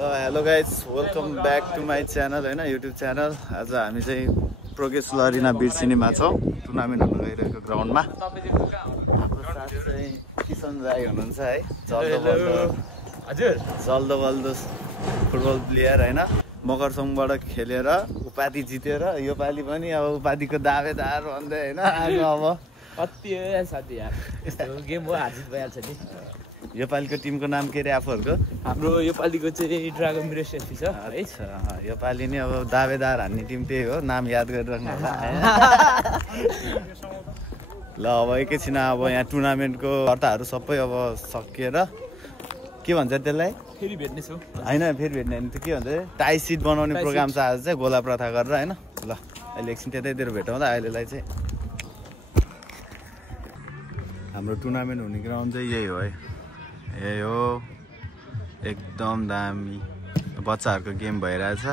Hello guys welcome back to my channel होइन YouTube channel. आज हामी चाहिँ प्रोग्रेस लरिना बिर्सिनीमा छौँ टुर्नामेन्ट हुन गइरहेको ग्राउन्डमा। हाम्रो साथ चाहिँ किसन राई हुनुहुन्छ है, जल्दो बल्दो फुटबल प्लेयर होइन। मकरसङबाट खेलेर उपाधि जितेर यो पालि पनि अब उपाधिको दावेदार भन्दै होइन। आज अब कति साथी यार यस्तो गेम हो, हार जित भइहाल्छ नि। यो पालिको टिमको नाम के अरे आफूहरूको? हाम्रो यो पालिको चाहिँ ड्रागन मिरेस एफसी छ है। यो पालि नै अब दावेदार हान्ने टिम त्यही हो, नाम याद गरिराख्नु होला। ल अब एकैछिन अब यहाँ टुर्नामेन्टको कर्ताहरू सबै अब सकिएर के भन्छ त्यसलाई फेरि भेट्ने छौँ होइन, फेरि भेट्ने होइन त्यो के भन्छ टाई सिट बनाउने प्रोग्राम छ आज चाहिँ गोला प्रथा गरेर होइन। ल अहिले एकछिन त्यतैतिर भेटौँ ल। अहिलेलाई चाहिँ हाम्रो टुर्नामेन्ट हुने ग्राउन्ड चाहिँ यही हो है, यही हो एकदम दामी। बच्चाहरूको गेम भइरहेछ।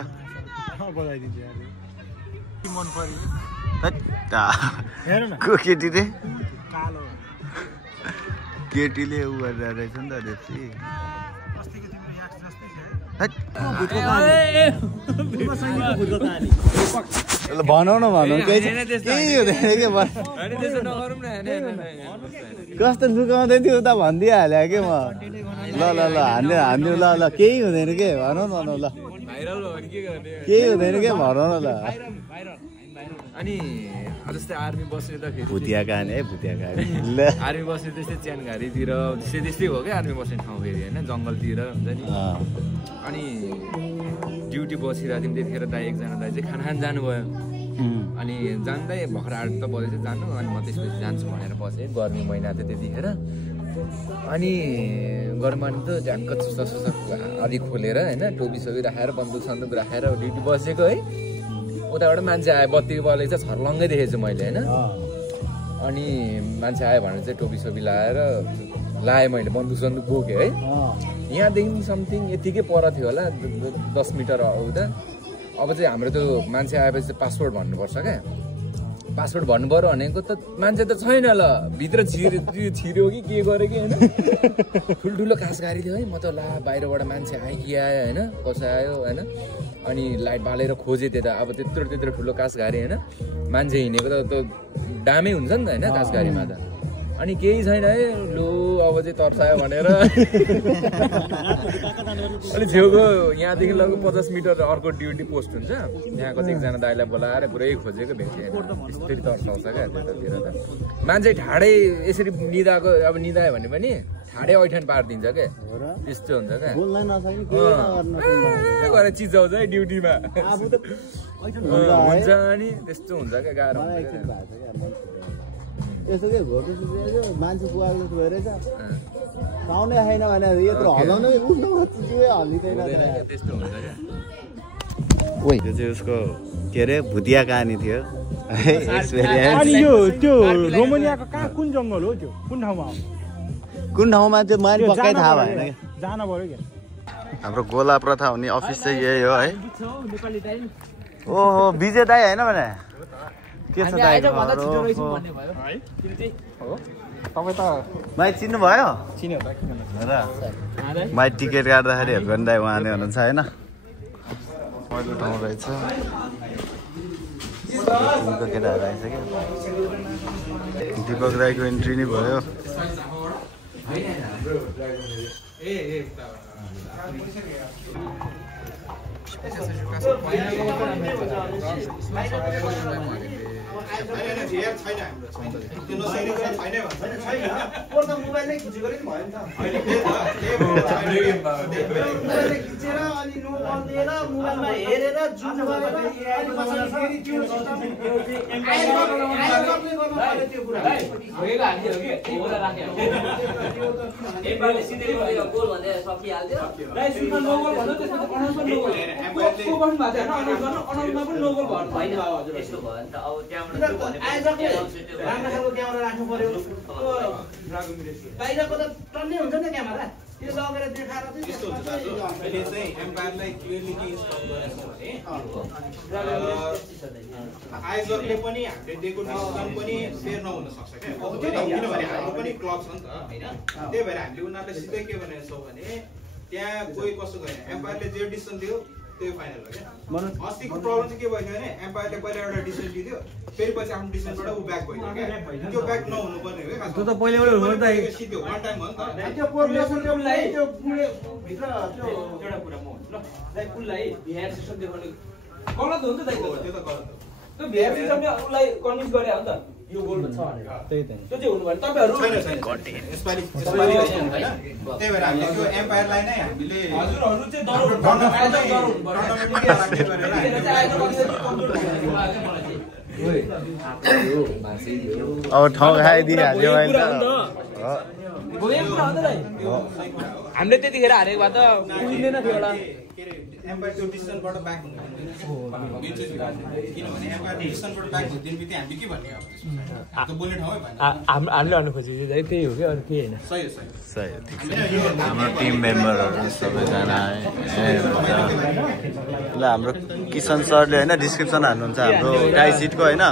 केटीले केटीले उ गरिरहेको रहेछ नि त देख्छु। भनौँ न भनौँ केही हुँदैन के कस्तो लुकाउँदै थियो उता भनिदिइहाल्यो कि म। ल ल ल हान्दियो ल ल केही हुँदैन के भनौँ न भनौँ ल, केही हुँदैन के भनौँ न ल। अनि जस्तै आर्मी बस्ने त फेरि भुतिया कहानी है, भुतिया कहानी। ल आर्मी बस्ने त्यस्तै च्यानघारीतिर त्यस्तै हो क्या आर्मी बस्ने ठाउँ फेरि होइन, जङ्गलतिर हुन्छ नि। अनि ड्युटी बसिरहेको थियौँ त्यतिखेर दाइ एकजना दाइ चाहिँ खाना खान जानुभयो। अनि जाँदै भर्खर 8 त बजेछ जानु, अनि म त्यसपछि जान्छु भनेर बसेँ। गर्मी महिना थियो त्यतिखेर। अनि गर्मी महिना त झ्याक्क सुसा आदि खोलेर होइन, टोपी सोपी राखेर बन्दुक सन्दुक राखेर ड्युटी बसेको है। उताबाट मान्छे आयो, बत्ती बलेको छ छर्लङ्गै देखेको छु मैले होइन। अनि मान्छे आयो भनेर चाहिँ टोपी सोपी लाएँ मैले, बन्दुक सन्दुक बोकेँ है। यहाँदेखि समथिङ यतिकै पर थियो होला 10 मिटर उता। अब चाहिँ हाम्रो त्यो मान्छे आएपछि पासपोर्ट भन्नुपर्छ क्या। पासपोर्ट भन्नु पऱ्यो भनेको त मान्छे त छैन ल, भित्र छिर्यो कि के गर्यो कि होइन। ठुल्ठुलो खासगारी थियो है। म त ला बाहिरबाट मान्छे आयो कि आयो होइन, कसो आयो होइन। अनि लाइट बालेर खोजेँ त्यता, अब त्यत्रो ठुलो कासगारी होइन, मान्छे हिँडेको त दामै हुन्छ नि त होइन कासगारीमा त। अनि केही छैन है, लु अब चाहिँ तर्सायो भनेर अनि छेउको यहाँदेखि लगभग 50 मिटर अर्को ड्युटी पोस्ट हुन्छ, त्यहाँको चाहिँ एकजना दाइलाई बोलाएर पुरै खोजेको भेटेँ। त्यसरी तर्साउँछ क्या त्यतातिर त। मान्छे ठाडै यसरी निदाएको, अब निदायो भने पनि ठाडै ऐठन पारिदिन्छ क्या, त्यस्तो हुन्छ क्या। गरेर चिचाउँछ है ड्युटीमा हुन्छ। अनि त्यस्तो हुन्छ क्या, गाह्रो यसो के भोटे मान्छे पुगाएको जस्तो भइरहेछ। पाउनै छैन भने यत्रो हल्लाउनै हल्लिँदैन त्यस्तो हुन्छ क्या। त्यो चाहिँ उसको के अरे भुतिया कहानी थियो। अनि यो त्यो रोमानियाको कहाँ कुन जङ्गल हो, त्यो कुन ठाउँमा हो? कुन ठाउँमा चाहिँ मैले पक्कै थाहा भएन क्या, जान पर्यो क्या। हाम्रो गोला प्रथा हुने अफिस चाहिँ यही हो है। ओहो विजय दाई होइन भने के छ दाइ? तपाईँ त माइ चिन्नु भयो चिन्यो त किन र? माइ टिकट काट्दाखेरि हेर्नु दाइ उहाँले हुनुहुन्छ होइन। पहिलो ठाउँ रहेछ केटाहरू आइसक्यो। दिपक राईको इन्ट्री नै भयो। बाहिरको त टन्नै हुन्छ नि क्यामेरा, त्यो लगेर देखाएर चाहिँ एम्पायरलाई क्लियरली के स्टप गरेको भने आयोजकले पनि हामीले दिएको डिसिजन पनि फेयर नहुन सक्छ क्या। किनभने हाम्रो पनि क्लब छ नि त हैन, त्यही भएर हामीले उनीहरूलाई सिधै के भनेको छौँ भने त्यहाँ कोही कस्तो गरेन एम्पायरले जे डिसिसन दियो त्यो फाइनल हो क्या अस्तिको प्रब्लम चाहिँ के भयो भने एम्पायरले पहिला एउटा डिसिसन दियो फेरि पछि आफ्नो डिसिसनबाट ऊ ब्याक भयो क्या त्यो ब्याक नहुनु पर्ने हो क्या त्यो त पहिलेबाट हुनु त सिधो वान टाइम हो नि त त्यो कोर्पोरेसनलाई त्यो पुरै भित्र त्यो एउटा कुरा म ल दाइ कुललाई भिआर सिस्टम देखाउने गलत हो नि त दाइ त्यो त गलत हो त्यो भिआर सिस्टमले उलाई कन्भिन्स गरे हो नि त यो गोल छ भनेर त्यही त त्यो चाहिँ हुनु भएन तपाईहरु छैन यसपालि हैन त्यही भएर हामीले त्यो एम्पायरलाई नै हामीले हजुरहरु चाहिँ डर अब ठाउँ खाइदिइहाल्यो अहिले हामीले त्यतिखेर हारेको भए त उठिँदैन थियो एउटा एम्पायर त्यो डिसिसनबाट ब्याक हुनु किनभने एम्पायर डिसिसनबाट ब्याक हुँदैन बित्ति हामी के भन्ने अब त्यो बोल्ने ठाउँमै भएन हामीले भन्नु खोजेको त्यही हो कि अरू केही होइन सही हो सही सही हो ठिक छ हाम्रो टिम मेम्बरहरू सबैजना ल हाम्रो किसन सरले होइन डिस्क्रिप्सन हाल्नुहुन्छ हाम्रो टाई सिटको होइन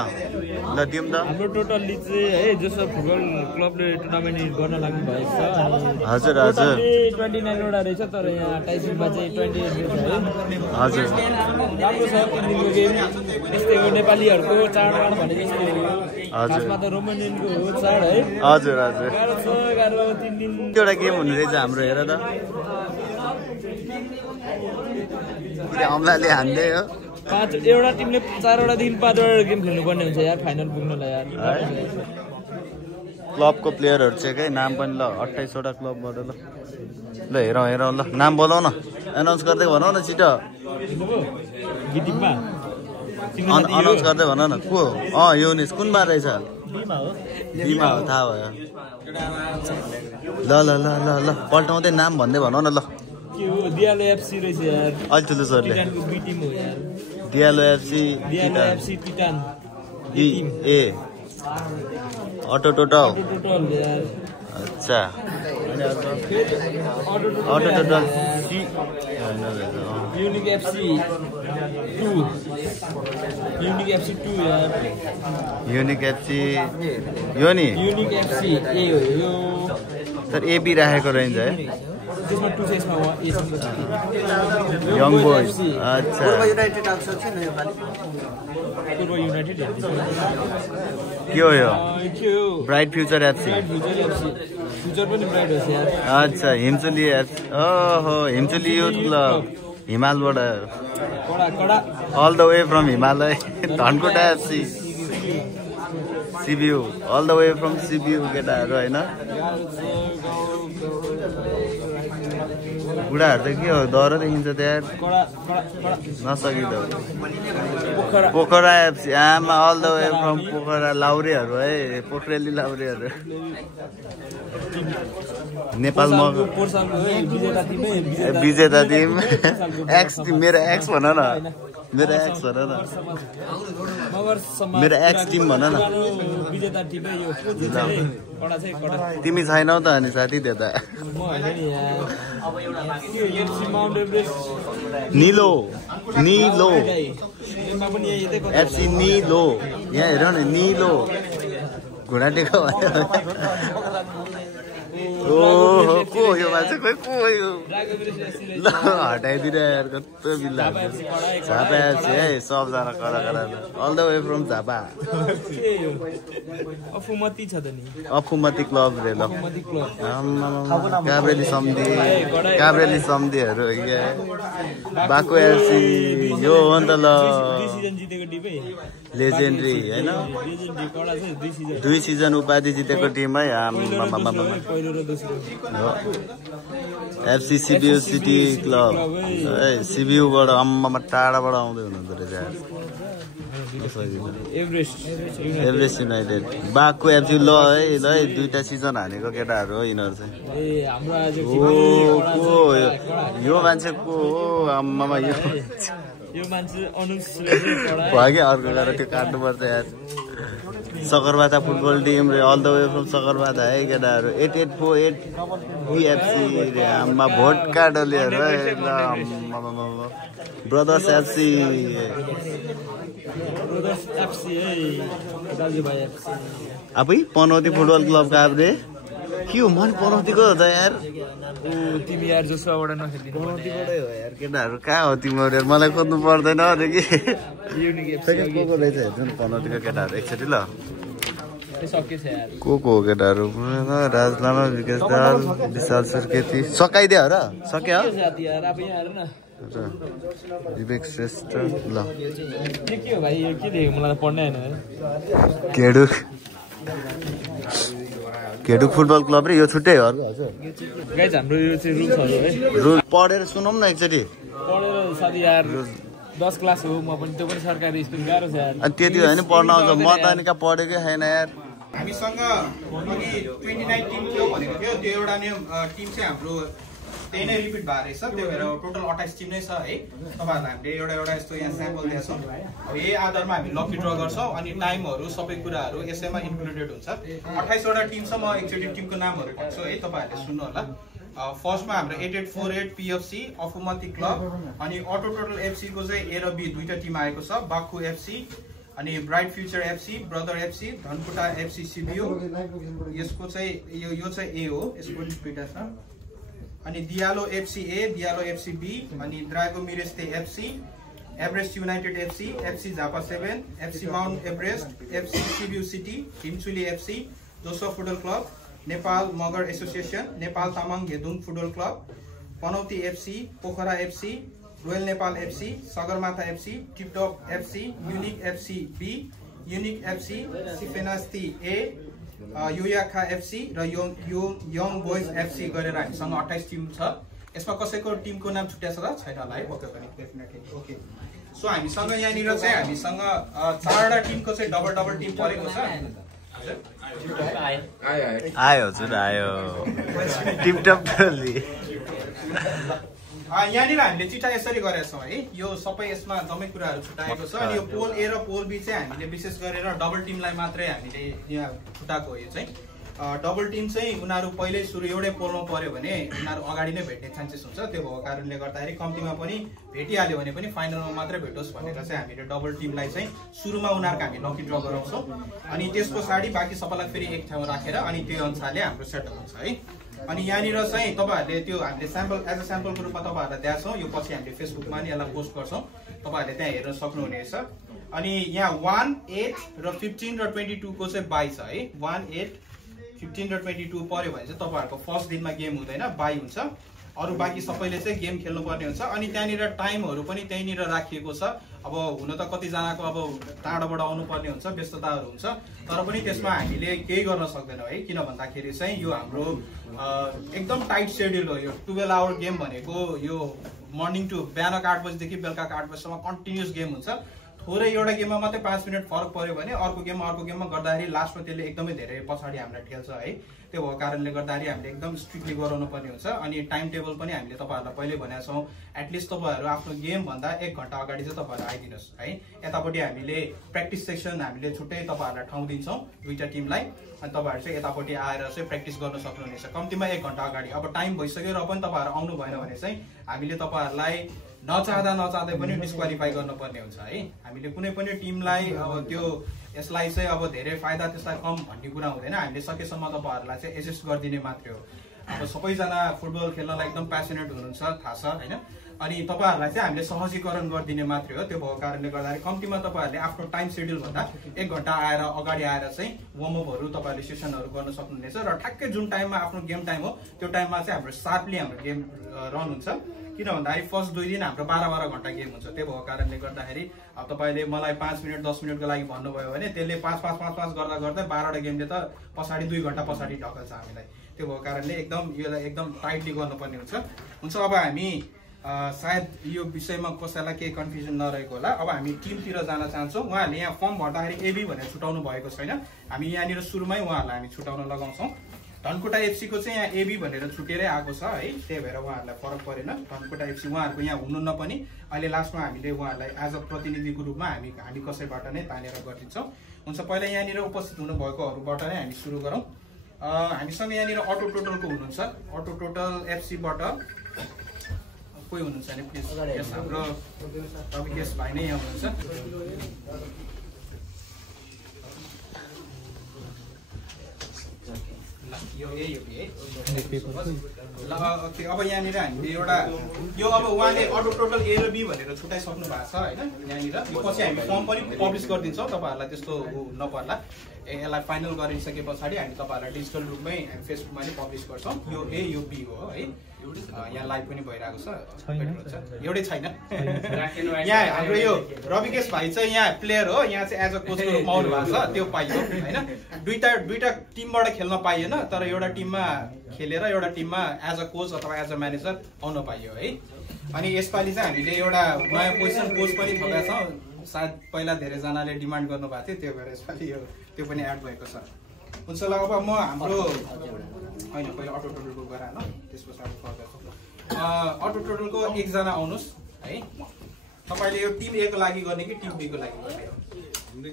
ल दिउँ त हाम्रो टोटल्ली चाहिँ है जसो फुटबल क्लबले टुर्नामेन्ट गर्न लाग्नु भएको छ हजुर हजुर 29 वटा रहेछ तर यहाँ टाइसिटमा चाहिँ 28 रहेछ है हजुर राम्रो छ तिन दिनको गेम यस्तै हो नेपालीहरूको चाडबाड भने जस्तो हो हजुर खासमा त रोमानियनको हो चाड है हजुर हजुर गाह्रो छ गाह्रो 3 दिन एउटा गेम हुने रहेछ हाम्रो हेर त अम्लाले हान्दै हो एउटा टिमले 4 वटादेखि 5 वटा गेम खेल्नुपर्ने हुन्छ यार फाइनल पुग्नलाई यार क्लबको प्लेयरहरू चाहिँ के नाम पनि ल 28 वटा क्लबबाट ल हेरौँ हेरौँ ल नाम बोलाउ न एनाउन्स गर्दै भनौ न छिटो अनाउन्स गर्दै भन न को युनिस कुनमा रहेछ बिमा हो थाहा भयो ल ल ल ल ल पल्टाउँदै नाम भन्दै भनौ न ल के हो दियालो एफसी रहेछ यार अहिले ठुलो सरले टिटानको बी टिम हो यार Diyalo FC Diyalo FC Titan B A Auto Total यार अच्छा Auto Total C Unique FC 2 Unique FC 2 यार युनिक एफसी यो नि युनिक एफसी ए हो यो सर एबी राखेको रहेछ है त्यसमा 2 यसमा ए छ यङ बोयज अच्छा युनाइटेड आउँछ छैन यो पालि पूर्व युनाइटेड के हो यो के हो ब्राइट फ्युचर एफसी फ्युचर पनि ब्राइट होस् यार अच्छा हिमचुली एफसी ओहो हिमचुली युथ क्लब हिमालबाट कडा कडा all the way from Himalaya Dhankuta FC सिबियु अल द वे फ्रम सिबियु केटाहरू होइन बुढाहरू त के हो डह्रो देखिन्छ त्यहाँ कडा कडा कडा नसकिँदो पोखरा पोखरा एफसी आमा all the way from Pokhara लाउरेहरू है पोखरेली लाउरेहरू नेपालमा पोर्साङको विजेता टिमै विजेता टिम एक्स टिम मेरो एक्स भन न मेरो एक्स भन न मगर समाज मेरो एक्स टिम भन न विजेता टिमै यो कडा चाहिँ कडा तिमी छैनौ त अनि साथी त्यता म होइन नि यार अब एउटा एफसी माउन्ट एभरेस्ट निलो निलो यसमा पनि यतै कता एफसी निलो यहाँ हेर न निलो घुँडा टेको ओहो को यो मान्छे खोइ को यो ल हटाइदिएर यार कस्तो बिल्ला झापा एफसी है सबजना करा करा all the way from Jhapa अफुमती छ त नि अफुमती क्लब रे ल अफुमती क्लब काब्रेली सम्धिहरू बाको एफसी यो हो नि त ल सिजन जितेको टिमै लेजेन्ड्री होइन लेजेन्डरी कडा छ 2 2 सिजन उपाधि जितेको टिम है पहिलो र दोस्रो एफसी सिबियु सिटी क्लब है सिबियुबाट अम्मामा टाढाबाट आउँदै हुनुहुँदो रहेछ एभरेस्ट युनाइटेड बाघको एफसी ल है 2टा सिजन हानेको केटाहरू हो यिनीहरू चाहिँ यो मान्छे को हो आम्मामा यो मान्छे भयो क्या अर्को गरेर त्यो काट्नुपर्छ यार सकरबाता फुटबल टिम रे अल द वे फ्रम सकरबाता है केटाहरू 8848 बिएफसी रे आम्मा भोटका डोलीहरू है ल ब्रदर्स एफसी आफै पनौती फुटबल क्लब काभ्रे के हो मन पनौतीको हो त यार तिमी यार जोसुवाबाट नखेलिदिनु पनौतीबाटै हो यार केटाहरू कहाँ हो तिमीहरू यार मलाई खोज्नु पर्दैन अरे कि को रहेछ हेर्नु न पनौतीको केटाहरू एकचोटि ल को हो केटाहरू राज लामा विकास दाल विशाल सुर्खेती सकाइदियो र सक्यो विवेक श्रेष्ठ ल के हो भाइ के देख्यो मलाई पढ्नै हैन केडुक फुटबल क्लब रे यो छुट्टै हो हजुर गाइस हाम्रो यो चाहिँ रुल्सहरु है रुल पढेर सुनौँ न एकचोटि पढेर साथी यार 10 क्लास हो म पनि त्यो पनि सरकारी स्कुल गाह्रो छ यार अनि त्यति होइन पढ्न आउँछ म त अनि कहाँ पढेकै छैन यार हामीसँग अघि 29 टिम थियो भनेको थियो त्यो एउटा नै टिम चाहिँ हाम्रो त्यही नै रिपिट भएको रहेछ त्यही भएर टोटल 28 टिम नै छ है तपाईहरुलाई हामीले एउटा यस्तो यहाँ स्याम्पल दिएको छौँ अब यही आधारमा हामी लकी ड्र गर्छौँ अनि टाइमहरू सबै कुराहरू यसैमा इन्क्लुडेड हुन्छ 28 वटा टिम छ म एकचोटि टिमको नामहरू भन्छु है तपाईहरुले सुन्नु होला फर्स्टमा हाम्रो 8848 पीएफसी अफुमती क्लब अनि अटो टोटल एफसी को चाहिँ ए र बी दुईटा टिम आएको छ बाक्खु एफसी अनि Bright Future FC Brother FC Dhankuta FC सिबिओ यसको चाहिँ यो चाहिँ ए हो यसको दुईटा छ अनि Diyalo FC A Diyalo FC B अनि ड्रागो मिरेस्ते FC Everest United FC FC Jhapa 7 FC Mount Everest FC सिबिउ City Himchuli FC Joseph football club Nepal Magar association Nepal Tamang घेदुङ football club Panauti FC Pokhara FC Royal Nepal FC Sagarmatha FC Tiptop FC Unique FC B unique FC सिफेनास्ती A युयाखा FC र Young Boys FC गरेर हामीसँग 28 team छ यसमा कसैको टिमको नाम छुट्याछ र छैन होला है पक्कै पनि डेफिनेटली ओके सो हामीसँग यहाँनिर चाहिँ हामीसँग 4वटा टिमको चाहिँ डबल टिम परेको छ आयो हजुर आयो टिपटप यहाँनिर हामीले चिठा यसरी गरेका छौँ है यो सबै यसमा जम्मै कुराहरू छुट्याएको छ अनि यो पोल ए र पोल बी चाहिँ हामीले विशेष गरेर डबल टिमलाई मात्रै हामीले यहाँ छुट्याएको हो यो चाहिँ डबल टिम चाहिँ उनीहरू पहिल्यै सुरु एउटै पोलमा पर्यो भने उनीहरू अगाडि नै भेट्ने चान्सेस हुन्छ त्यो भएको कारणले गर्दाखेरि कम्तीमा पनि भेटिहाल्यो भने पनि फाइनलमा मात्रै भेटोस् भनेर चाहिँ हामीले डबल टिमलाई चाहिँ सुरुमा उनीहरूको हामी लकी ड्र गराउँछौँ अनि त्यस पछाडि बाँकी सबैलाई फेरि एक ठाउँ राखेर अनि त्यो अनुसारले हाम्रो सेटअप हुन्छ है अनि यहाँनिर चाहिँ तपाईँहरूले त्यो हामीले स्याम्पल एज अ स्याम्पलको रूपमा तपाईँहरूलाई दिएको छौँ यो पछि हामीले फेसबुकमा नि यसलाई पोस्ट गर्छौँ तपाईँहरूले त्यहाँ हेर्न सक्नुहुनेछ अनि यहाँ 1, 8 र 15 र 22 को चाहिँ बाई छ है 1, 8, 15 र 22 पर्यो भने चाहिँ तपाईँहरूको फर्स्ट दिनमा गेम हुँदैन बाई हुन्छ अरू बाँकी सबैले चाहिँ गेम खेल्नुपर्ने हुन्छ अनि त्यहाँनिर टाइमहरू पनि त्यहीँनिर राखिएको छ अब हुन त कतिजनाको अब टाढोबाट आउनुपर्ने हुन्छ व्यस्तताहरू हुन्छ तर पनि त्यसमा हामीले केही गर्न सक्दैनौँ है किन भन्दाखेरि चाहिँ यो हाम्रो एकदम टाइट सेड्युल हो यो 12 आवर गेम भनेको यो मर्निङ टु बिहानको 8 बजीदेखि बेलुकाको 8 बजीसम्म कन्टिन्युस गेम हुन्छ थोरै एउटा गेममा मात्रै 5 मिनट फरक पर्यो भने अर्को गेममा गर्दाखेरि लास्टमा त्यसले एकदमै धेरै पछाडि हामीलाई ठेल्छ है त्यो भएको कारणले गर्दाखेरि हामीले एकदम स्ट्रिक्टली गराउनु पर्ने हुन्छ अनि टाइम टेबल पनि हामीले तपाईँहरूलाई पहिल्यै भनेका छौँ एटलिस्ट तपाईँहरू आफ्नो गेम भन्दा 1 घण्टा अगाडि चाहिँ तपाईँहरू आइदिनुहोस् है यतापट्टि हामीले प्र्याक्टिस सेक्सन हामीले छुट्टै तपाईँहरूलाई ठाउँ दिन्छौँ दुईटा टिमलाई अनि तपाईँहरू चाहिँ यतापट्टि आएर चाहिँ प्र्याक्टिस गर्न सक्नुहुनेछ कम्तीमा 1 घण्टा अगाडि अब टाइम भइसक्यो र पनि तपाईँहरू आउनु भएन भने चाहिँ हामीले तपाईँहरूलाई नचाहँदै पनि डिस्क्वालिफाई गर्नुपर्ने हुन्छ है हामीले कुनै पनि टिमलाई अब त्यो यसलाई चाहिँ अब धेरै फाइदा त्यसलाई कम भन्ने कुरा हुँदैन हामीले सकेसम्म तपाईँहरूलाई चाहिँ एसिस्ट गरिदिने मात्रै हो अब सबैजना फुटबल खेल्नलाई एकदम प्यासनेट हुनुहुन्छ थाहा छ होइन अनि तपाईँहरूलाई चाहिँ हामीले सहजीकरण गरिदिने मात्रै हो त्यो भएको कारणले गर्दाखेरि कम्तीमा तपाईँहरूले आफ्नो टाइम सेड्युल भन्दा 1 घण्टा आएर अगाडि आएर चाहिँ वार्मअपहरू तपाईँहरूले सेसनहरू गर्न सक्नुहुनेछ र ठ्याक्कै जुन टाइममा आफ्नो गेम टाइम हो त्यो टाइममा चाहिँ हाम्रो शार्पली हाम्रो गेम रन हुन्छ किन भन्दाखेरि फर्स्ट 2 दिन हाम्रो 12 घण्टा गेम हुन्छ त्यो भएको कारणले गर्दाखेरि अब तपाईँले मलाई 5 मिनट 10 मिनटको लागि भन्नुभयो भने त्यसले 5 गर्दा गर्दै 12वटा गेमले त पछाडि 2 घण्टा पछाडि ढकल्छ हामीलाई त्यो भएको कारणले एकदम यसलाई एकदम टाइटली गर्नुपर्ने हुन्छ अब हामी सायद यो विषयमा कसैलाई केही कन्फ्युजन नरहेको होला अब हामी टिमतिर जान चाहन्छौँ उहाँहरूले यहाँ फर्म भर्दाखेरि एबी भनेर छुटाउनु भएको छैन हामी यहाँनिर सुरुमै उहाँहरूलाई हामी छुटाउन लगाउँछौँ धनकुटा एफसी को चाहिँ यहाँ एबी भनेर छुटेरै आएको छ है त्यही भएर उहाँहरूलाई फरक परेन धनकुटा एफसी उहाँहरूको यहाँ हुनुहुन्न पनि अहिले लास्टमा हामीले उहाँहरूलाई एज अ प्रतिनिधिको रूपमा हामी कसैबाट नै तानेर गरिदिन्छौँ हुन्छ पहिला यहाँनिर उपस्थित हुनुभएकोहरूबाट नै हामी सुरु गरौँ हामीसँग यहाँनिर अटो टोटलको हुनुहुन्छ अटो टोटल एफसीबाट कोही हुनुहुन्छ भने प्लिज यस हाम्रो यस भाइ नै यहाँ हुनुहुन्छ यो ए यो बी है ल ओके अब यहाँनिर हामीले एउटा यो अब उहाँले अटो टोटल ए र बी भनेर छुट्याइसक्नु भएको छ होइन यहाँनिर पछि हामी फर्म पनि पब्लिस गरिदिन्छौँ तपाईँहरूलाई त्यस्तो नपर्ला यसलाई फाइनल गरिसके पछाडि हामी तपाईँहरूलाई डिजिटल रूपमै फेसबुकमा पनि पब्लिस गर्छौँ यो ए यो बी हो है यहाँ लाइभ पनि भइरहेको छ एउटै छैन यहाँ हाम्रो यो रविकेश भाइ चाहिँ यहाँ प्लेयर हो यहाँ चाहिँ एज अ कोचको रूपमा आउनु भएको छ त्यो पाइयो होइन दुईटा टिमबाट खेल्न पाइएन तर एउटा टिममा खेलेर एउटा टिममा एज अ कोच अथवा एज अ म्यानेजर आउन पाइयो है अनि यसपालि चाहिँ हामीले एउटा नयाँ पोजिसन कोच पनि थपेका छौँ सायद पहिला धेरैजनाले डिमान्ड गर्नुभएको थियो त्यो भएर यसपालि यो त्यो पनि एड भएको छ हुन्छ ल अब म हाम्रो होइन पहिला अटो टोटलको गराएन त्यस पछाडि फर्दर अटो टोटलको एकजना आउनुहोस् है तपाईँले यो टिम ए को लागि गर्ने कि टिम बी को लागि गर्ने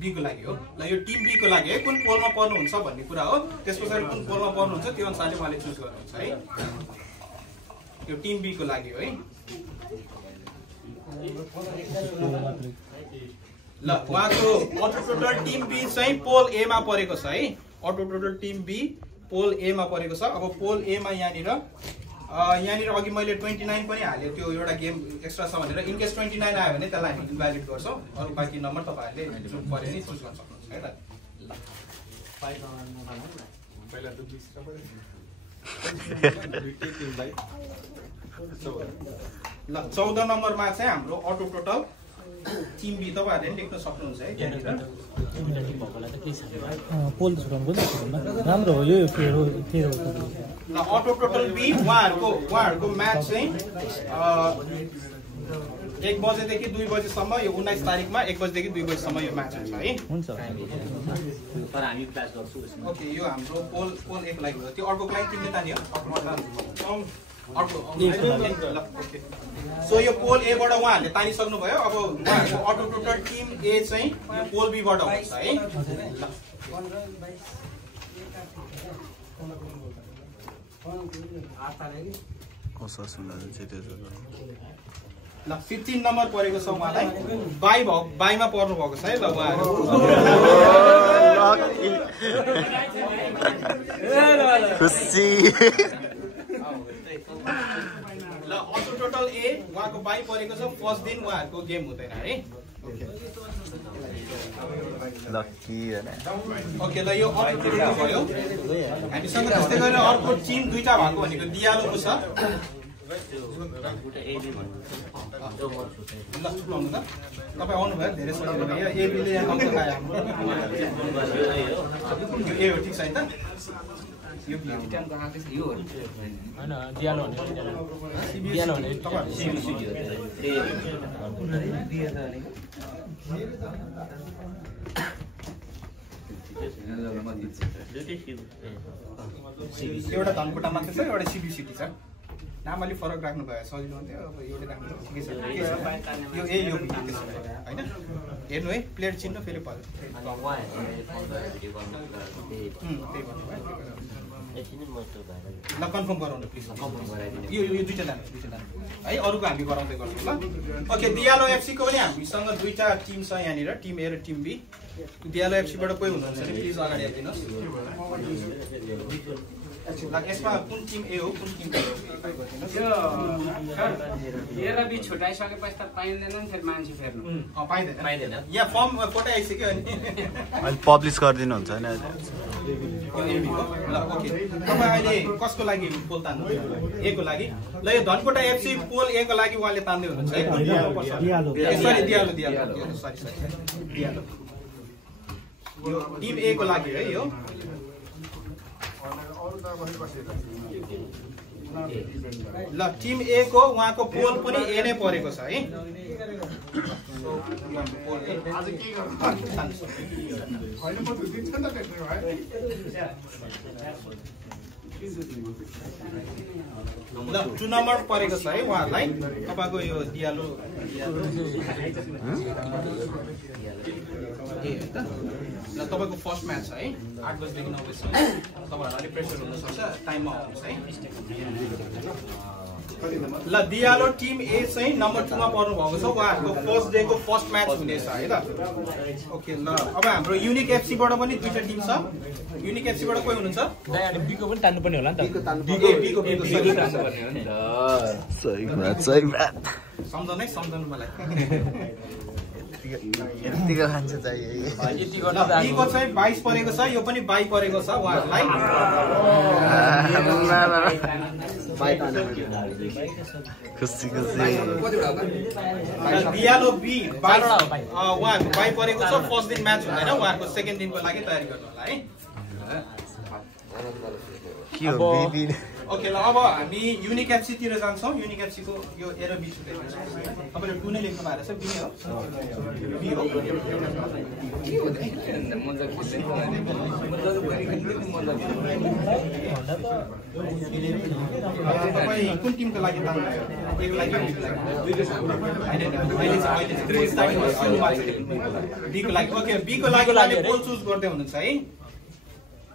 बी को लागि हो ल यो टिम बी को लागि है कुन पोलमा पर्नुहुन्छ भन्ने कुरा हो त्यस पछाडि कुन पोलमा पर्नुहुन्छ त्यो अनुसारले उहाँले चुज गर्नुहुन्छ है यो टिम बी को लागि हो है ल उहाँको अटो टोटल टिम बी चाहिँ पोल ए मा परेको छ है अटो टोटल टिम बी पोल ए मा परेको छ अब पोल ए मा यहाँनिर अघि मैले 29 पनि हाल्यो त्यो एउटा गेम एक्स्ट्रा छ भनेर इनकेस 29 आयो भने त्यसलाई हामी इन्भ्यालिड गर्छौँ अरू बाँकी नम्बर तपाईँहरूले चुज पऱ्यो नि चुज गर्न सक्नुहुन्छ है ल 14 नम्बरमा चाहिँ हाम्रो अटो टोटल टिम बी तपाईँहरूले पनि लेख्न सक्नुहुन्छ है पोल छुटाउनु राम्रो हो यो ल अटो टोटल बी उहाँहरूको म्याच चाहिँ 1 बजेदेखि 2 बजेसम्म यो 19 तारिकमा 1 बजेदेखि 2 बजेसम्म यो म्याच हुन्छ है हुन्छ ओके यो हाम्रो पोल एक लागि हो त्यो अर्को लागि किन्ने तानी हो सो यो पोल ए बाट उहाँहरूले तानिसक्नु भयो अब उहाँहरूको अटो टोटल टिम ए चाहिँ यो पोल बी बाट हुन्छ है ल 15 नम्बर परेको छ उहाँलाई बाईमा पर्नु भएको छ है ल उहाँहरू ल अटो टोटल ए उहाँको बाई परेको छ फर्स्ट दिन उहाँहरूको गेम हुँदैन है ओके ल यो अटो टोटल भयो हामीसँग त्यस्तै गरेर अर्को टिम दुईटा भएको भनेको दियालोको छ ल छुट्याउनु त तपाईँ आउनुभयो धेरै सजिलो भयो एबीले यहाँ अङ्क खायो हाम्रो ए हो ठिक छ है त यो हैन दियालो भने एउटा धनकुटा मात्रै छ एउटा सिबिसिटी छ नाम अलिक फरक राख्नु भयो सजिलो हुन्थ्यो अब एउटै राख्नु ठिकै छ यो ए यो होइन हेर्नु है प्लेयर चिन्नु फेरि पर्यो ल कन्फर्म गराउनु प्लिज यो दुईटा जानु है अरूको हामी गराउँदै गर्छौँ ल ओके दियालो एफसीको पनि हामीसँग दुईटा टिम छ यहाँनिर टिम ए र टिम बी दियालो एफसीबाट कोही हुनुहुन्छ भने प्लिज अगाडि आइदिनुहोस् यसमा कुन टिम ए हो कुन टिम बी हो ए र बी छुटाइसकेपछि त पाइँदैन नि फेरि मान्छे फेर्नु पाइँदैन यहाँ फर्म फोटो आइसक्यो अनि अहिले पब्लिस गरिदिनुहुन्छ होइन ल ओके तपाईँ अहिले कसको लागि पोल तान्नु ए को लागि ल यो धनकोटा एफसी पोल ए को लागि उहाँले तान्दै हुनुहुन्छ है दियालो सरी दियालो यो टिम ए को लागि है यो ल टिम ए को उहाँको पोल पनि ए नै परेको छ है ल 2 नम्बर परेको छ है उहाँहरूलाई तपाईँको यो दियालो ल तपाईँको फर्स्ट म्याच छ है 8 बजेदेखि 9 बजेसम्म तपाईँहरूलाई अलिक प्रेसर हुनसक्छ टाइममा आउनुहोस् है ल दियालो टिम ए चाहिँ नम्बर 2 मा पर्नु भएको छ उहाँहरुको फर्स्ट डे को फर्स्ट म्याच हुनेछ है त ओके ल अब हाम्रो युनिक एफसी बाट पनि दुईटा टिम छ युनिक एफसी बाट कोही हुनुहुन्छ अनि बीको पनि तान्नु पर्ने होला नि त बीको तान्नु पर्ने हो नि ल सही बात सम्झनु मलाई यतिको खान्छ चाहिए यति गर्न बीको चाहिँ 22 परेको छ यो पनि 22 परेको छ उहाँहरुलाई खुसी दियालो बी 22 उहाँहरु 22 परेको छ फर्स्ट दिन म्याच हुँदैन उहाँहरुको सेकेन्ड दिनको लागि तयारी गर्नु होला है के हो बीबी ओके ल अब हामी युनिक एफसी तिर जान्छौं युनिक एफसी को यो ए र बी छुट्टै तपाईले 2 नै लेख्नु भएको छ बी हो बी हो तपाई कुन टिमको लागि तान्नु भएको लागि बी को लागि ओके बी को लागि अहिले पोल चुज गर्दै हुनुहुन्छ है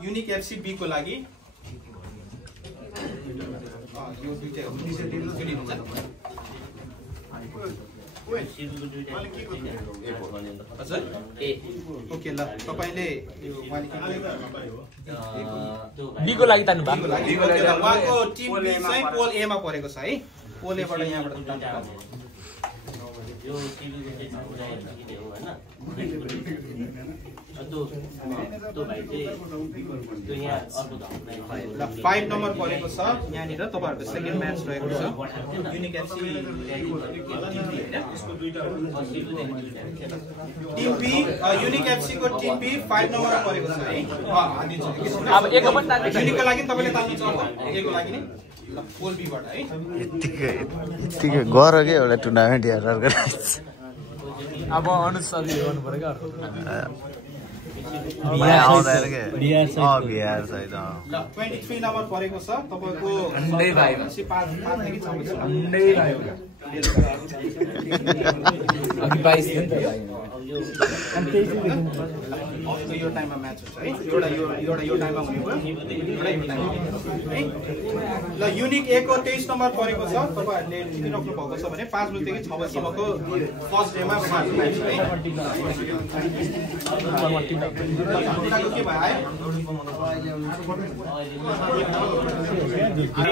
युनिक एफसी बी को लागि यो दुईटा ओके ल तपाईले बीको लागि तान्नु भएको उहाँको टिम बी चाहिँ पोल ए मा परेको छ है पोल ए बाट यहाँबाट यो टिभीको चाहिँ हो हैन तो भाइ चाहिँ त्यो यहाँ अर्को ल 5 नम्बर परेको छ यहाँनिर तपाईहरुको सेकेन्ड म्याच रहेको छ unique FC team B unique FC को टिम बी 5 नम्बरमा परेको छ है अब एकको पनि तान्नु युनिकको लागि तपाईले तान्नु छ अब एकको लागि नि ल पोल बी बाट है यतिकै गर के एउटा टुर्नामेन्ट हेरेर अब अनुसारले गर्नु पर्यो बिहार छैन ल 23 नम्बर परेको छ तपाईको 5 देखि 6 अघि 22 थियो नि त यो टाइममा म्याच हुन्छ है एउटा यो टाइममा हुने भयो एउटा यो टाइममा है ल युनिक ए को 23 नम्बर परेको छ तपाईहरुले लिइराख्नु भएको छ भने 5 बजेदेखि 6 बजेसम्मको फर्स्ट डेमा म्याच है के भयो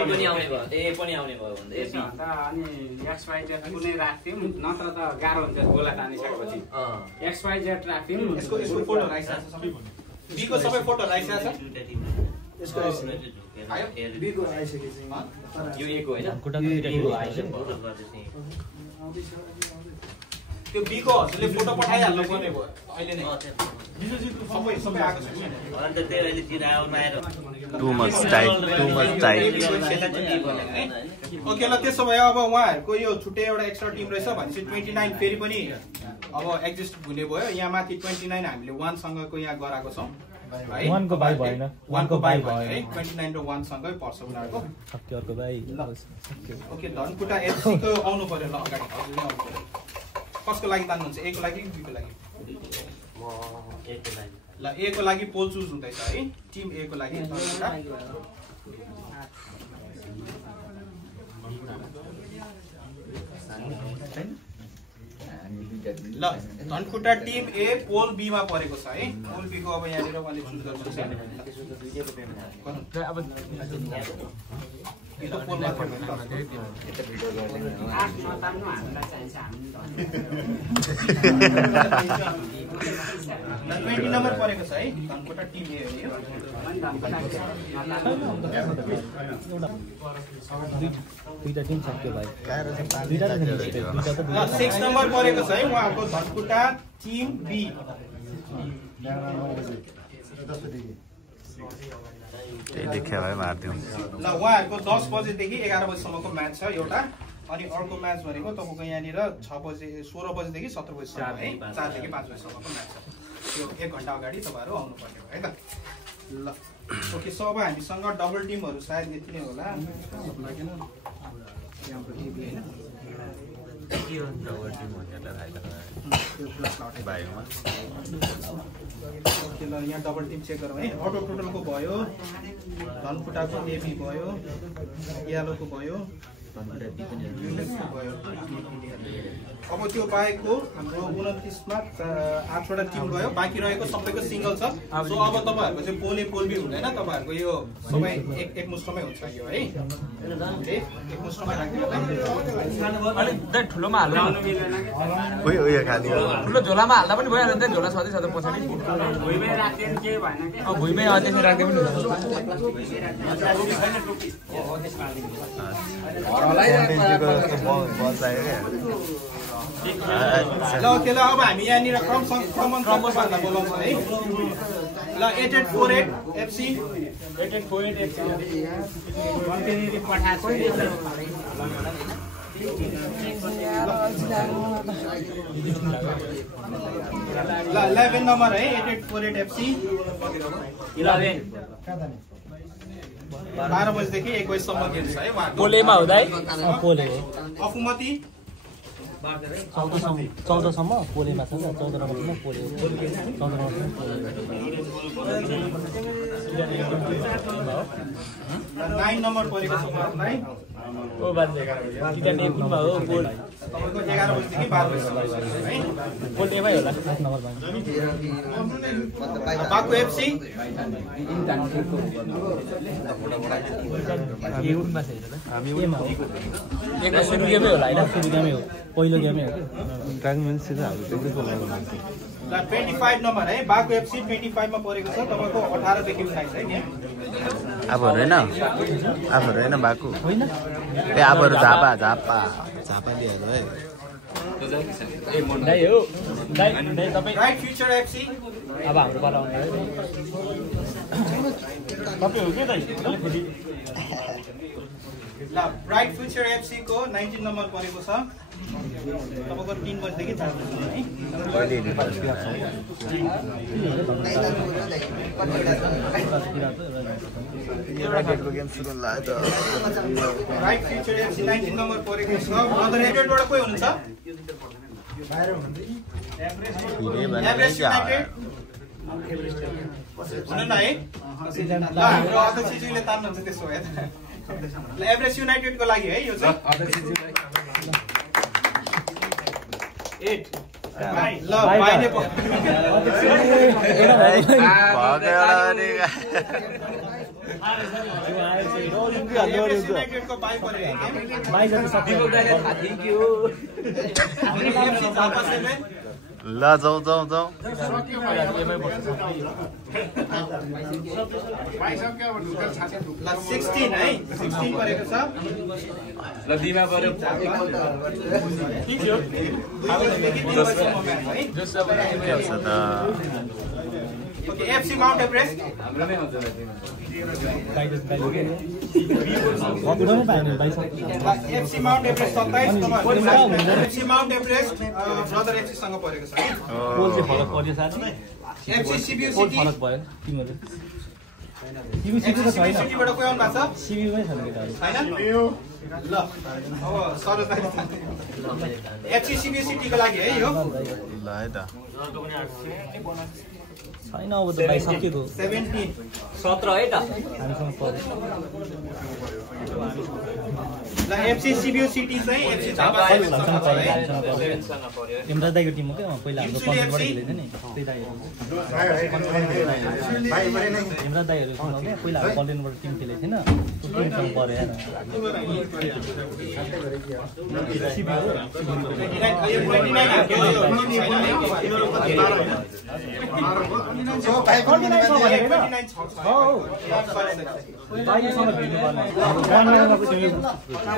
पनि आउने भयो ए पनि आउने भयो भन्दै अनि एक्स वाइ जेड कुनै राख्थ्यौं नत्र त गाह्रो हुन्छ गोला तानिसकेपछि एक्स वाइ जेड राख्थ्यौं यसको फोटो राखिसकेछ सबै बी को सबै फोटो राखिसकेछ यसको आयो बी को आइसकेछ यो ए को हैन यो आइसक्यो फोटो गर्दै त्यो बी को हजुरले फोटो पठाइहाल्नु पर्ने भयो अहिले नै सबै आएको छ अन्त त्यो अहिले चिरायो नआएर टु मच टाइट ओके ल त्यसो भए अब उहाँहरुको यो छुट्टै एउटा एक्स्ट्रा टिम रहेछ भनेपछि 29 फेरि पनि अब एक्जिस्ट हुने भयो यहाँ माथि 29 हामीले 1 सँगको यहाँ गराएको छौं है 1 को बाइ भएन 1 को बाइ भयो है 29 र 1 सँगै पर्छ उनीहरुको सक्यो बाइ ओके धनकुटा एफसी को आउनु पर्यो ल अगाडि हजुरले आउनु पर्यो कसको लागि तान्नुहुन्छ ए को लागि बी को लागि म ए को लागि ल ए को लागि पोल चुज हुँदैछ है टिम ए को लागि ल Dhankuta team A pool B मा परेको छ है पोल बी को अब यहाँनिर उहाँले चुज गर्नुहुन्छ अब यो त पोल मा पर्दैन ल 20 नम्बर परेको छ है धनकुटा टिम ए हो दुईटा टिम सक्यो भाइ ल 6 नम्बर परेको छ है उहाँको धनकुटा टिम बी देखिया भए मार्दिउँ ल उहाँहरुको 10 बजेदेखि 11 बजेसम्मको म्याच छ एउटा अनि अर्को म्याच भनेको तपाईको यहाँनिर 6 बजे 16 बजेदेखि 17 बजेसम्म है 4 देखि 5 बजेसम्मको म्याच छ यो 1 घण्टा अगाडि तपाईहरु आउनु पर्ने हो है त ल ओके सो अब हामीसँग डबल टिमहरु सायद यति नै होला लागेन यहाँको टिभी हैन के हो डबल टिम भनेर यो प्लस लटे भाइमा ओके ल यहाँ डबल टिम चेक गरौँ है अटो टोटलको भयो धनकुटाको एबी भयो यालोको भयो अब त्यो बाहेकको हाम्रो 29मा 8वटा टिम गयो, बाँकी रहेको सबैको सिङ्गल छ। सो अब तपाईँहरूको चाहिँ पोल बी हुँदैन, तपाईँहरूको यो सबै एक मुष्टमै हुन्छ यो है। एक मुष्टमै राखिदिनु अलिक ठुलोमा हाल्नु ठुलो झोलामा हाल्दा पनि भइहाल्यो नि त, झोला छँदै छँदै पछाडि भुइँमै राख्यो के भएन के भुइँमै त्यसरी राख्दै पनि हुन्छ। ल त्यसलाई अब हामी यहाँनिर क्रमशः बोलाउँछौँ है। ल 8848 FC 8848 FC कन्टिन्युटी पठाएको ल 11 नम्बर है 8848 FC 11 12 बजेदेखि 1 बजेसम्म खेल्छ है उहाँको। पोलेमा हुँदा है पोले अफुमती 14 सम्म पोलेमा छ 14 नम्बरमा पोले 14 नम्बरमा पोले 9 नम्बर परेको छ उहाँलाई। ओ बाजे किन कुनमा हो पोल तपाईको 11 बजेदेखि 12 बजेसम्म है। पोलेमै होला 7 नम्बरमा बाकु FC गेममा छ हामी एक सुरु गेमै होला हैन, सुरु गेमै हो, पहिलो गेमै हो ड्रागन सिधा हामी त्यही बोलाउँछ। ल 25 नम्बर है बाकु FC 25 मा परेको छ, तपाईको 18 देखि उठाइछ है गेम। आफूहरू होइन बाकु होइन ए आफूहरू झापा लिएर है। ए मन्डाई हो दाइ तपाई राइट फ्युचर FC अब हाम्रो पाला आउँछ है तपाई हो के दाइ फेरि ल राइट फ्युचर FC को 19 नम्बर परेको छ, तपाईको 3 बजेदेखि 4 बजेसम्म है। गेम सुरु लाग्यो राइट फ्युचर FC 19 नम्बर परेको छ। अदर एडेडबाट कोही हुनुहुन्छ? एभरेस्ट युनाइटेड हुनु न है। ल हाम्रो अध्यक्षजीले तान्नुहुन्छ त्यसो भए। ल एभरेस्ट युनाइटेडको लागि है यो चाहिँ 8 ल भाइले युनाइटेडको भाइ पऱ्यो ल जाउँ ल 16 है 16 परेको छ। ल दिमा पर्यो ठीक थियो ओके FC माउन्ट एभरेस्ट हाम्रो नै आउँछ FC Mount Everest 27 number FC Mount Everest brother FC सँग परेको छ है। पोल चाहिँ फरक पर्यो साथी, FC CBU सिटी फरक भयो तिमीहरु CBU सिटी त छैन, सिटीबाट कोही आउनु भएको छ? CBU मै छैन केटाहरु हैन ल अब सरोज FC CBU सिटीको लागि है यो ल है त छैन अब त भाइ सकिएको 17 17 है त हामीसँग पर्यो। ल FC CBU सिटी चाहिँ FC झापा इमराज दाइको टिम हो क्या पहिला हाम्रो कन्ट्रीबाट खेलेको थियो नि त्यही दाइहरु इमराज दाइहरु सुनाउने पहिला हाम्रो कन्ट्रीबाट टिम खेलेको थिएन त्यो टिमसँग पर्यो यार।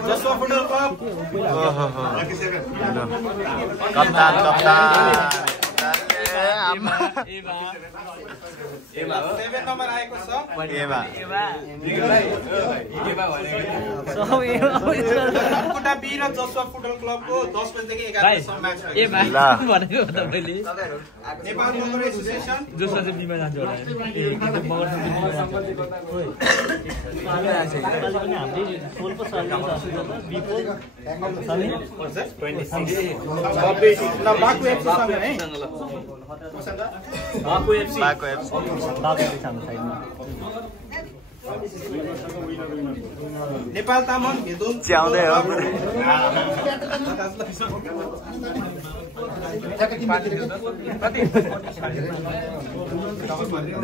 जसो फुटबल क्लब कप्तान 7 नम्बर आएको छ। कुटा बी र जसो फुटबल क्लबको 10 बजेदेखि 11 बजेसम्म म्याच भनेको त मैले नेपाल मोटर एसोसिएसन जोसो चाहिँ बिमा जान्छ होला पनि हामीले पोल पो सर्ने बिपोल ल बाकु FC सँग है बाकु FC बाबु हाम्रो साइडमा नेपाल तामाङ हेदोन च्याउँदै हो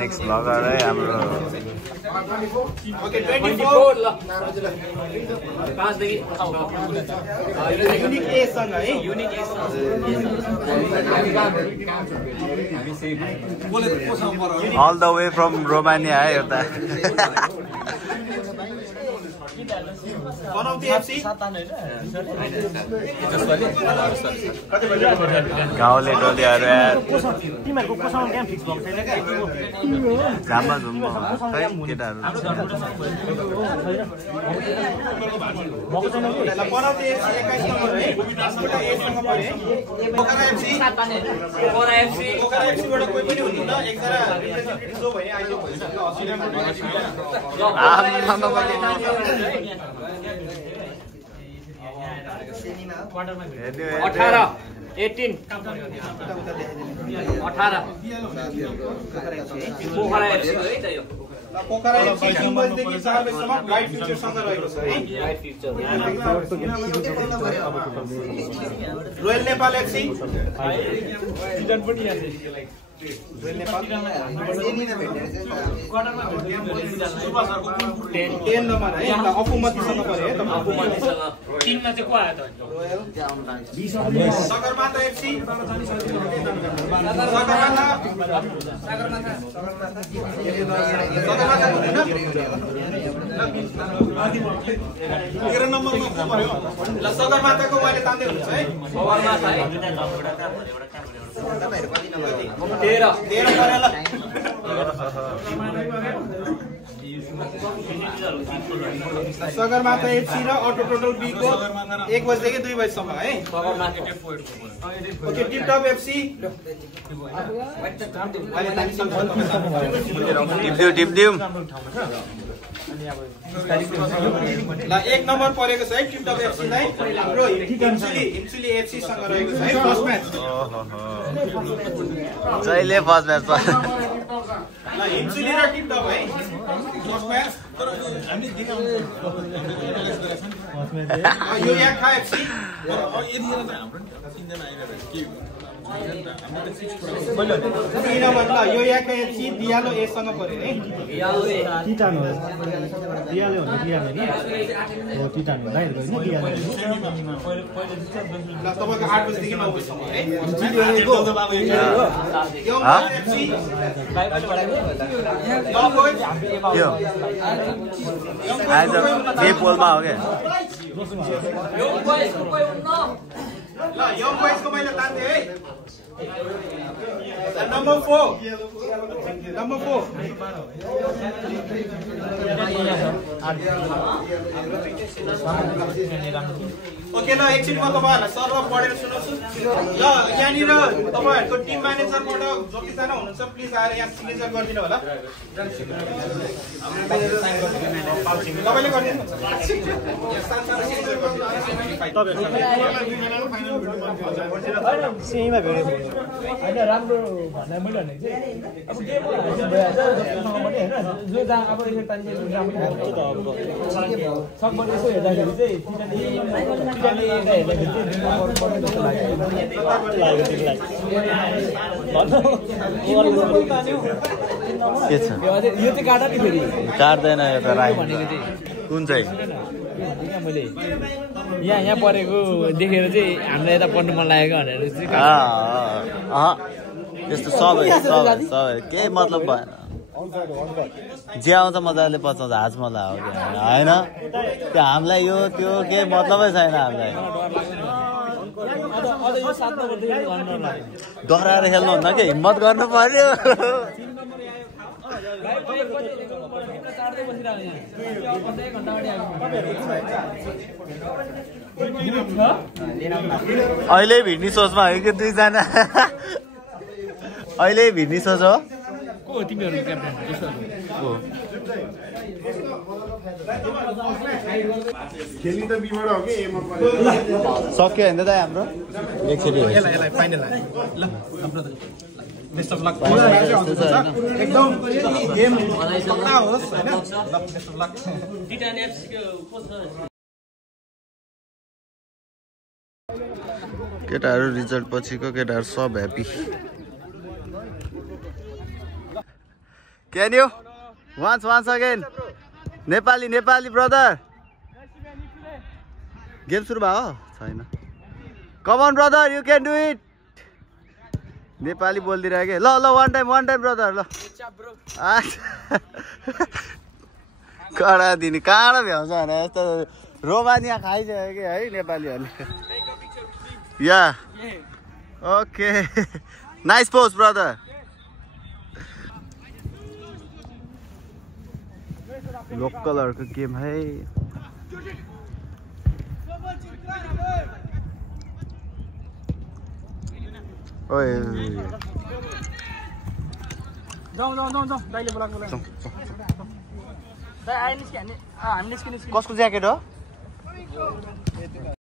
नेक्स्ट ब्लगर है हाम्रो ओके 24 ल 5 देखि युनिक ए सँग है unique A all the way from Romania है एउटा बनाउँदै एफसी गाउँले टोलीहरू यार तिमीहरूको कोसँग गेम फिक्स भएको छैन क्या झाम्बा झुम्बा खै केटाहरू भएको छैन कि ल बनाउँदै एफसी 21 नम्बर है एउटा ए सँग परे पोखरा एफसी पोखरा एफसी बाट कोही पनि हुनुहुन्न एकजना रिप्रेजेन्टेटिभ जो भने आइदियो भन्छ ल 80 नम्बर पोखरा एफसी 3 बजेदेखि 4 बजेसम्म ब्राइट फ्युचरसँग रहेको छ है रोयल नेपाल एफसी सिजन पनि यहाँ रोयल नेपाल 10 नम्बर है ल अपुमतीसँग परे है त अपुमतीसँग 3 मा चाहिँ को आयो त रोयल सगरमाथा एफसी सगरमाथा हुँदैन 13 नम्बरमा को पर्यो ल सगरमाथाको उहाँले तान्दै हुन्छ है सगरमाथा है 13 गरेर ल सगरमाथा एफसी र अटो टोटल बी को 1 बजेदेखि 2 बजेसम्म है ओके टिप टप एफसी टिप्दिउँ ल 1 नम्बर परेको छ है टिप टप एफसी लाई हाम्रो हिमसुली एफसी सँग रहेको छ है फर्स्ट म्याच जहिले फर्स्ट म्याच ल हिमसुली र टिप टप है फर्स्ट म्याच तर हामी यो याखा एफसी यतिजना त हाम्रो तीनजना आइरहेको के यो याखा एफसी दियालो ए सँग पर्यो है टिटानो दियाले भन्दा दियाले नि हो टिटानो राइट गर्नु दियाले ल तपाईको 8 बजेदेखि 9 बजेसम्म है यो आज के पोलमा हो क्या ल यङ बोइजको मैले तान्थे है नम्बर 4 ओके ल एकछिन म तपाईहरुलाई सर्व पढेर सुनाउँछु ल यहाँनिर तपाईहरुको टिम म्यानेजरबाट जतिजना हुनुहुन्छ प्लिज आएर यहाँ सिग्नेचर गरिदिनु होला तपाईले गरिदिनु सेहीमा भेट्यो हैन राम्रो भन्दा मैले भने चाहिँ अब के भइहाल्छ जतिसँग पनि हैन जो जहाँ अब यो पानी राम्रो सकभर यसो हेर्दाखेरि चाहिँ टिटाले हेर्दाखेरि चाहिँ पर्ने जस्तो लाग्यो के छ यो चाहिँ काटा नि फेरि काट्दैन यो त राई भनेको चाहिँ कुन चाहिँ मैले यहाँ परेको देखेर चाहिँ हामीलाई यता पढ्नु मन लागेको भनेर चाहिँ त्यस्तो सबै केही मतलब भएन जे आउँछ मजाले पचाउँछ हाजमला हो क्या होइन त्यो हामीलाई यो त्यो केही मतलबै छैन हामीलाई डराएर खेल्नुहुन्न कि हिम्मत गर्नु पर्यो अहिले भिड्ने सोचमा हो कि दुईजना अहिले भिड्ने सोच हो सक्यो होइन त हाम्रो एकचोटि बेस्ट अफ लक एकदम गेम पक्का होस् हैन best of luck Titan FC को कोच केटाहरू रिजल्ट पछिको केटाहरू सब happy can you once again Nepali brother game सुरु भयो छैन come on brother you can do it Nepali बोलिदिरहेको के ल वान टाइम ब्रदर ल कडा दिने काँडा भ्याउँछ भने यस्तो रोमानिया खाइसक्यो कि है नेपालीहरूले या ओके नाइस पोस्ट ब्रदर लोकलहरूको गेम है ओए जाऊ दाइले बोलाको दाइ आइ निस्के हामी निस्किने कसको ज्याकेट हो